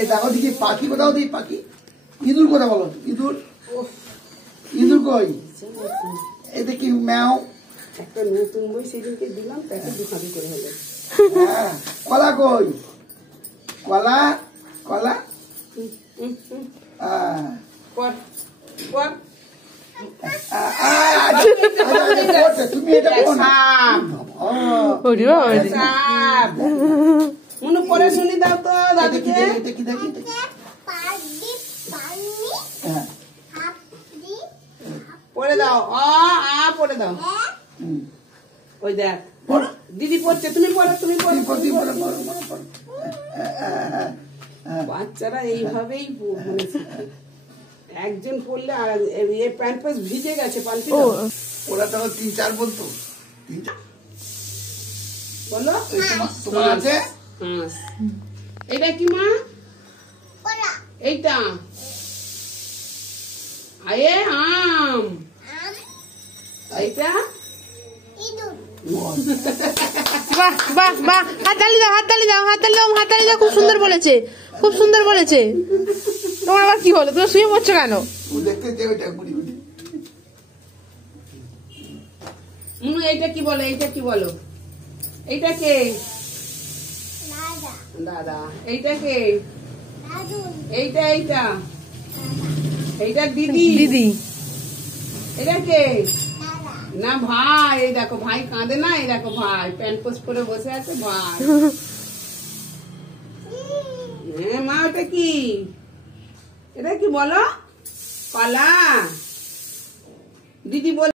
এই দেখো দেখি পাখি কোথাও দিই, পাখি ইঁদুর কোথা বলো, ইঁদুর ইঁদুর কই? এই দেখি ম্যাও। একটা নতুন বই সেদিনকে দিলাম, তাকে দুখাদি করে হলো। হ্যাঁ, কলা কই? কলা কলা তুমি এটা মনে পরে শুনি দাও তো দাদিকে। দেখি দেখি পরে দাও, পরে দাও। ওই দেখ দিদি পড়ছে, তুমি পড়ো, তুমি পড়ো। বাচ্চারা এইভাবেই একজন পড়লে আর প্যান্ট পাস ভিজে গেছে পাল্টি। ওরা তো 3-4 বলতো, 3-4 বলো। তোমার আছে? এটা কি মা? এইটা আয়ে আম, এইটা বাহ বাহ বাহ, হাততালি দাও, হাততালি দাও, হাততালি দাও, হাততালি দাও। খুব সুন্দর বলেছে, খুব সুন্দর বলেছে। তোমার আবার কি হলো? তোমার শুয়ে পড়ছো কেন? এইটা কি বলো? এইটা কি বলো? এইটা কে? দাদা। এইটা কে? এইটা এইটা এইটা দিদি। দিদি। এটা কে? না ভাই। এই দেখো ভাই কাঁদে না, এই দেখো ভাই প্যান্ট পোস্ট করে বসে আছে ভাই। হ্যাঁ মা, ওটা কি? এটা কি বলো? কলা। দিদি বল।